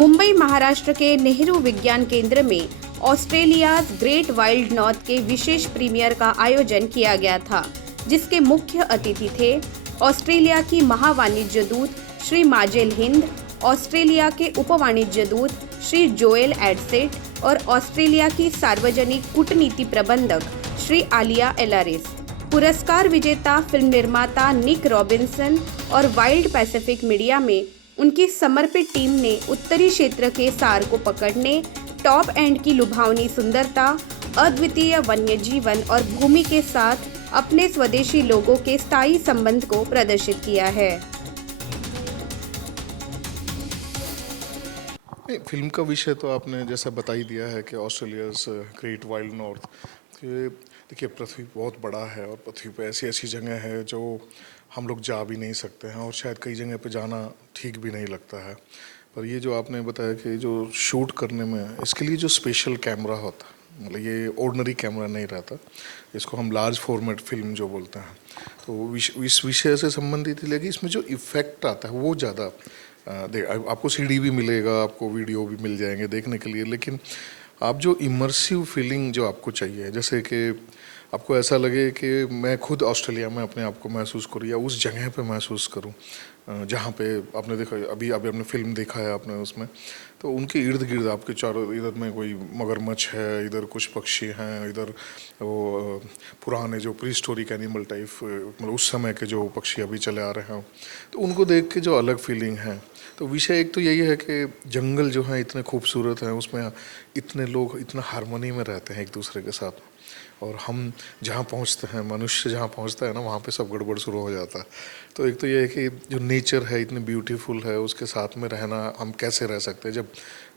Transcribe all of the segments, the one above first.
मुंबई महाराष्ट्र के नेहरू विज्ञान केंद्र में ऑस्ट्रेलियाज ग्रेट वाइल्ड नॉर्थ के विशेष प्रीमियर का आयोजन किया गया था, जिसके मुख्य अतिथि थे ऑस्ट्रेलिया की महावाणिज्य दूत श्री माजेल हिंद, ऑस्ट्रेलिया के उप वाणिज्य दूत श्री जोएल एडसेट और ऑस्ट्रेलिया की सार्वजनिक कूटनीति प्रबंधक श्री आलिया एलारिस। पुरस्कार विजेता फिल्म निर्माता निक रॉबिन्सन और वाइल्ड पैसिफिक मीडिया में उनकी समर्पित टीम ने उत्तरी क्षेत्र के सार को पकड़ने, टॉप एंड की लुभावनी सुंदरता, अद्वितीय वन्य जीवन और भूमि के साथ अपने स्वदेशी लोगों के स्थायी संबंध को प्रदर्शित किया है। फिल्म का विषय तो आपने जैसा बता ही दिया है कि ऑस्ट्रेलियाज ग्रेट वाइल्ड नॉर्थ। देखिए, पृथ्वी बहुत बड़ा है और पृथ्वी पे ऐसी ऐसी जगह है जो हम लोग जा भी नहीं सकते हैं और शायद कई जगह पे जाना ठीक भी नहीं लगता है। पर ये जो आपने बताया कि जो शूट करने में इसके लिए जो स्पेशल कैमरा होता है, मतलब ये ऑर्डिनरी कैमरा नहीं रहता, इसको हम लार्ज फॉर्मेट फिल्म जो बोलते हैं, तो इस विषय से संबंधित लगी। इसमें जो इफ़ेक्ट आता है वो ज़्यादा आपको सीडी भी मिलेगा, आपको वीडियो भी मिल जाएंगे देखने के लिए, लेकिन आप जो इमर्सिव फीलिंग जो आपको चाहिए, जैसे कि आपको ऐसा लगे कि मैं खुद ऑस्ट्रेलिया में अपने आप को महसूस करूँ या उस जगह पे महसूस करूँ जहाँ पे आपने देखा, अभी अभी आपने फिल्म देखा है आपने, उसमें तो उनके इर्द गिर्द आपके चारों, इधर में कोई मगरमच्छ है, इधर कुछ पक्षी हैं, इधर वो पुराने जो प्री हिस्टोरिक एनिमल टाइप, मतलब उस समय के जो पक्षी अभी चले आ रहे हैं, तो उनको देख के जो अलग फीलिंग है। तो विषय एक तो यही है कि जंगल जो है इतने खूबसूरत हैं, उसमें इतने लोग इतना हारमोनी में रहते हैं एक दूसरे के साथ, और हम जहाँ पहुँचते हैं, मनुष्य जहाँ पहुँचता है ना, वहाँ पे सब गड़बड़ शुरू हो जाता है। तो एक तो ये है कि जो नेचर है इतनी ब्यूटीफुल है, उसके साथ में रहना हम कैसे रह सकते हैं। जब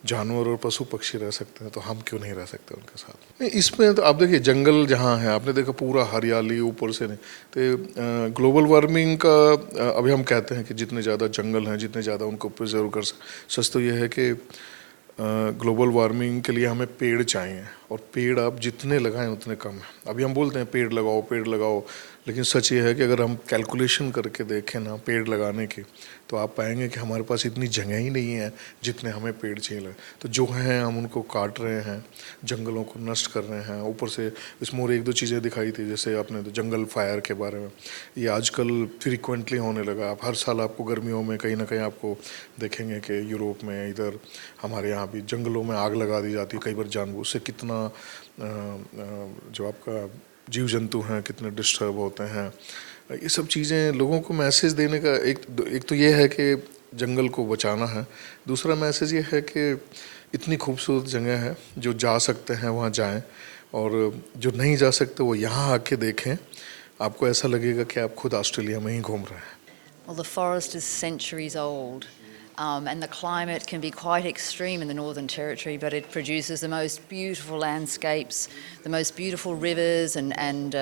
जानवर और पशु पक्षी रह सकते हैं तो हम क्यों नहीं रह सकते उनके साथ। नहीं, इसमें तो आप देखिए जंगल जहाँ है, आपने देखा पूरा हरियाली ऊपर से नहीं, तो ग्लोबल वार्मिंग का अभी हम कहते हैं कि जितने ज़्यादा जंगल हैं, जितने ज़्यादा उनको प्रिजर्व कर सच तो ये है कि ग्लोबल वार्मिंग के लिए हमें पेड़ चाहिए, और पेड़ आप जितने लगाएं उतने कम है। अभी हम बोलते हैं पेड़ लगाओ, लेकिन सच ये है कि अगर हम कैलकुलेशन करके देखें ना पेड़ लगाने की, तो आप पाएंगे कि हमारे पास इतनी जगह ही नहीं है जितने हमें पेड़ चाहिए। तो जो हैं हम उनको काट रहे हैं, जंगलों को नष्ट कर रहे हैं। ऊपर से इसमें और एक दो चीज़ें दिखाई थी, जैसे आपने तो जंगल फायर के बारे में, ये आजकल फ्रिक्वेंटली होने लगा। आप हर साल आपको गर्मियों में कहीं ना कहीं आपको देखेंगे कि यूरोप में, इधर हमारे यहाँ भी जंगलों में आग लगा दी जाती है, कई बार जानबूझ से। कितना जो आपका जीव जंतु हैं कितने डिस्टर्ब होते हैं। ये सब चीज़ें लोगों को मैसेज देने का एक तो ये है कि जंगल को बचाना है। दूसरा मैसेज ये है कि इतनी खूबसूरत जगह है, जो जा सकते हैं वहाँ जाएं, और जो नहीं जा सकते वो यहाँ आके देखें। आपको ऐसा लगेगा कि आप खुद ऑस्ट्रेलिया में ही घूम रहे हैं। Well, the forest is centuries old, and the climate can be quite extreme in the Northern Territory, but it produces the most beautiful landscapes, the most beautiful rivers and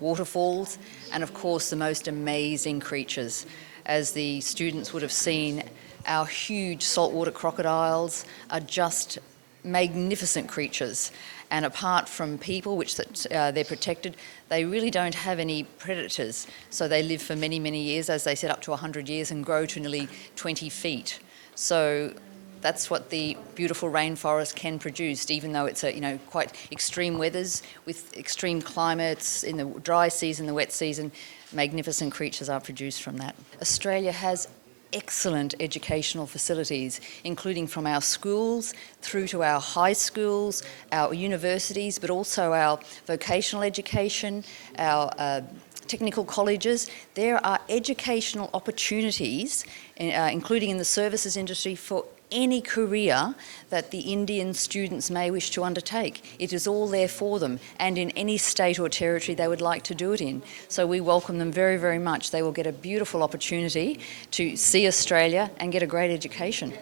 waterfalls, and of course the most amazing creatures. As the students would have seen, our huge saltwater crocodiles are just magnificent creatures, and apart from people, which they're protected, they really don't have any predators, so they live for many, many years, as they said, up to 100 years, and grow to nearly 20 feet. So that's what the beautiful rainforest can produce, even though it's quite extreme weathers with extreme climates. In the dry season, the wet season, magnificent creatures are produced from that. Australia has excellent educational facilities, including from our schools through to our high schools, our universities, but also our vocational education, our technical colleges. There are educational opportunities, including in the services industry, for any career that the Indian students may wish to undertake. It is all there for them, and in any state or territory they would like to do it in. So we welcome them very, very much. They will get a beautiful opportunity to see Australia and get a great education.